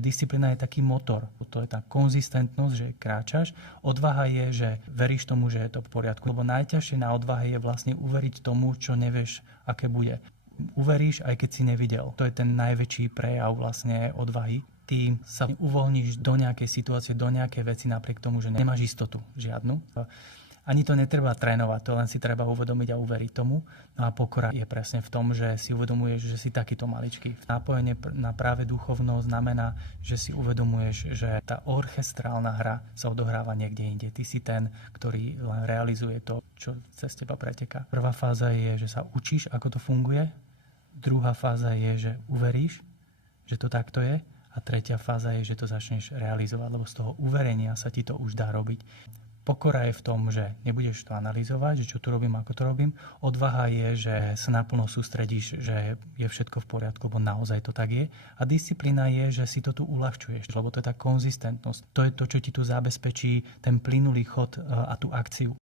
Disciplína je taký motor, to je tá konzistentnosť, že kráčaš. Odvaha je, že veríš tomu, že je to v poriadku. Lebo najťažšie na odvahe je vlastne uveriť tomu, čo nevieš, aké bude. Uveríš, aj keď si nevidel. To je ten najväčší prejav vlastne odvahy. Ty sa uvoľníš do nejakej situácie, do nejakej veci napriek tomu, že nemáš istotu žiadnu. Ani to netreba trénovať, to len si treba uvedomiť a uveriť tomu. No a pokora je presne v tom, že si uvedomuješ, že si takýto maličký. Nápojenie na práve duchovnosť znamená, že si uvedomuješ, že tá orchestrálna hra sa odohráva niekde inde. Ty si ten, ktorý len realizuje to, čo cez teba preteká. Prvá fáza je, že sa učíš, ako to funguje. Druhá fáza je, že uveríš, že to takto je. A tretia fáza je, že to začneš realizovať, lebo z toho uverenia sa ti to už dá robiť. Pokora je v tom, že nebudeš to analyzovať, že čo tu robím, ako to robím. Odvaha je, že sa naplno sústredíš, že je všetko v poriadku, lebo naozaj to tak je. A disciplína je, že si to tu uľahčuješ, lebo to je tá konzistentnosť. To je to, čo ti tu zabezpečí ten plynulý chod a tú akciu.